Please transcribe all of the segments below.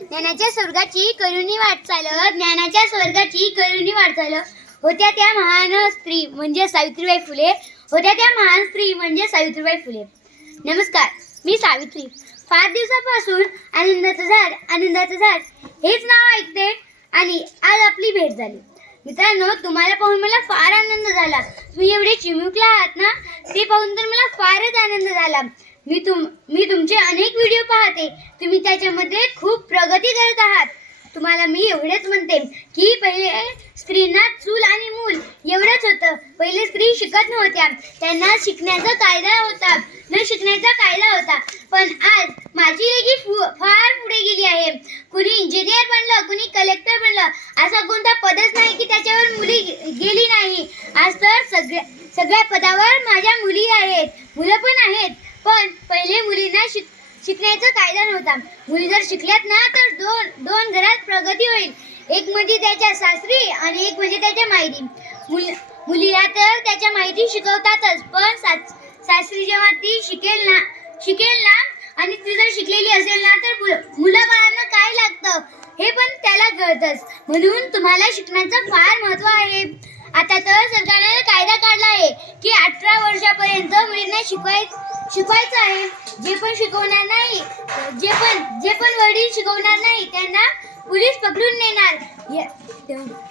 ज्ञानाच्या स्वर्गाची करुणी वाटचाल ज्ञानाच्या स्वर्गाची करुणी वाटचाल होत्या त्या महान स्त्री म्हणजे सावित्रीबाई फुले. होत्या त्या महान स्त्री म्हणजे सावित्रीबाई फुले. नमस्कार मी सावित्री. फार दिवसापासून आनंदाचं झाड आनंदाचं झाड. हेच नाव ऐकते आणि आज आपली भेट झाली. मित्रांनो तुम्हाला पाहून मला फार आनंद झाला. तुम्ही एवढे चिमुकला आहात ना ते पाहून तर मला फारच आनंद झाला. मी तुम मी तुमचे अनेक व्हिडिओ पाहते. तुम्ही त्याच्यामध्ये खूप प्रगती करत आहात. तुम्हाला मी एवढेच म्हणते की पहिले स्त्रीना चूल आणि मूल एवढंच होतं. पहिले स्त्री शिकत नव्हत्या. त्यांना शिकण्याचा कायदा होता. न शिकण्याचा कायदा होता. पण आज माझी लेगी फु- फार पुढे गेली आहे. कुणी इंजिनियर बनलं कुणी कलेक्टर बनलं असा कोणता पदच नाही की त्याच्यावर मुली गेली नाही. आज तर सगळ्या सगळ्या पदावर माझ्या मुली आहेत. मुलं पण आहेत. पण पहिले मुलींना शिक शिकण्याचा कायदा नव्हता. मुली जर शिकल्यात ना तर दोन दोन घरात प्रगती होईल. एक म्हणजे त्याच्या सासरी आणि एक म्हणजे त्याच्या मायरी. मुल मुलीला तर त्याच्या माहिती शिकवतातच पण सास सासरी जेव्हा ती शिकेल ना शिकेल ना आणि ती जर शिकलेली असेल ना तर मुलं बाळांना काय लागतं? हे पण त्याला कळतंच. म्हणून तुम्हाला शिकण्याचं फार महत्त्व आहे. आता तर सरकारने कायदा काढला आहे की अठरा वर्षापर्यंत मुलींना शिकवाय शिकवायचं आहे. जे पण शिकवणार नाही जे पण जे पण वडील शिकवणार नाही त्यांना पोलीस पकडून नेणार.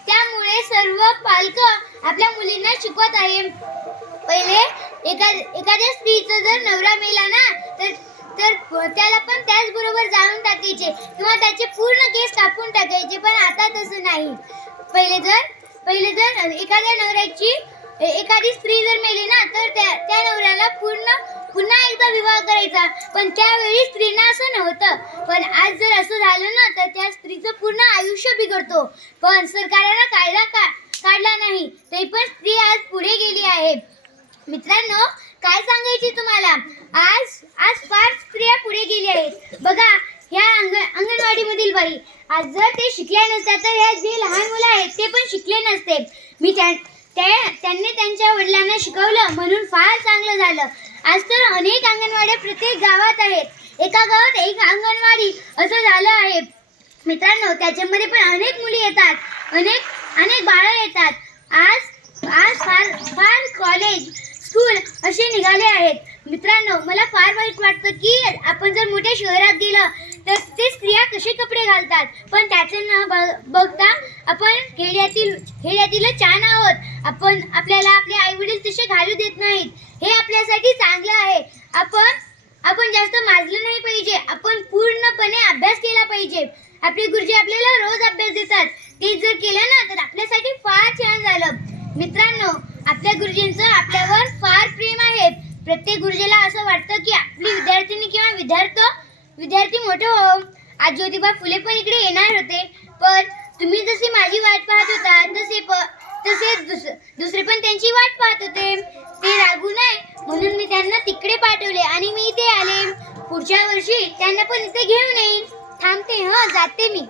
त्यामुळे सर्व पालक आपल्या मुलींना शिकवत आहे. पहिले एका एखाद्या स्त्रीचा जर नवरा मेला ना तर तर त्याला पण त्याचबरोबर जाळून टाकायचे किंवा त्याचे पूर्ण केस कापून टाकायचे पण आता तसं नाही. पहिले जर पहिले जर एखाद्या नवऱ्याची एखादी स्त्री जर मेली ना तर त्या त्या नवऱ्याला पूर्ण पुन्हा एकदा विवाह करायचा. पण त्यावेळी स्त्रीना असं नव्हतं. पण आज जर असं झालं ना तर त्या स्त्रीचं पूर्ण आयुष्य बिघडतो. पण सरकारनं कायदा का काढला नाही तरी पण स्त्री आज पुढे गेली आहे. मित्रांनो काय सांगायची तुम्हाला? आज आज फार स्त्रिया पुढे गेली आहेत. बघा ह्या अंगण अंगणवाडीमधील बाई आज जर ते शिकल्या नसत्या तर ह्या जे लहान मुलं ते पण शिकले नसते. मी त्या त्या- त्यांनी त्यांच्या वडिलांना शिकवलं म्हणून फार चांगलं झालं. आज तर अनेक अंगणवाड्या प्रत्येक गावात आहेत. एका गावात एक अंगणवाडी असं झालं आहे. मित्रांनो त्याच्यामध्ये पण अनेक मुली येतात. अनेक अनेक बाळं येतात. आज आज फार फार कॉलेज स्कूल असे निघाले आहेत. मित्रांनो मला फार वाईट वाटतं की आपण जर मोठ्या शहरात गेलं तर ते स्त्रिया कसे कपडे घालतात? पण त्याचं न ब- बघता हे खेड्यातील छान आहोत. आपण आपल्याला आपले आई वडील तसे घालू देत नाहीत. हे आपल्यासाठी चांगलं आहे. आपण आपण जास्त माजलं नाही पाहिजे. आपण पूर्णपणे अभ्यास केला पाहिजे. आपले गुरुजी आपल्याला रोज अभ्यास देतात. ते जर केलं ना तर आपल्यासाठी फार छान झालं. मित्रांनो आपल्या गुरुजींचं आपल्यावर फार प्रेम आहे. प्रत्येक गुरुजीला असं वाटतं की आपली विद्यार्थिनी किंवा विद्यार्थी विद्यार्थी मोठे हो. आज ज्योतिबा फुले पण इकडे येणार होते. पण तुम्ही जशी माझी वाट पाहत होता तसे प तसे दुस दुसरे पण त्यांची वाट पाहत होते. ते रागू नये म्हणून मी त्यांना तिकडे पाठवले आणि मी इथे आले. पुढच्या वर्षी त्यांना पण इथे घेऊन येईन. थांबते हं जाते मी.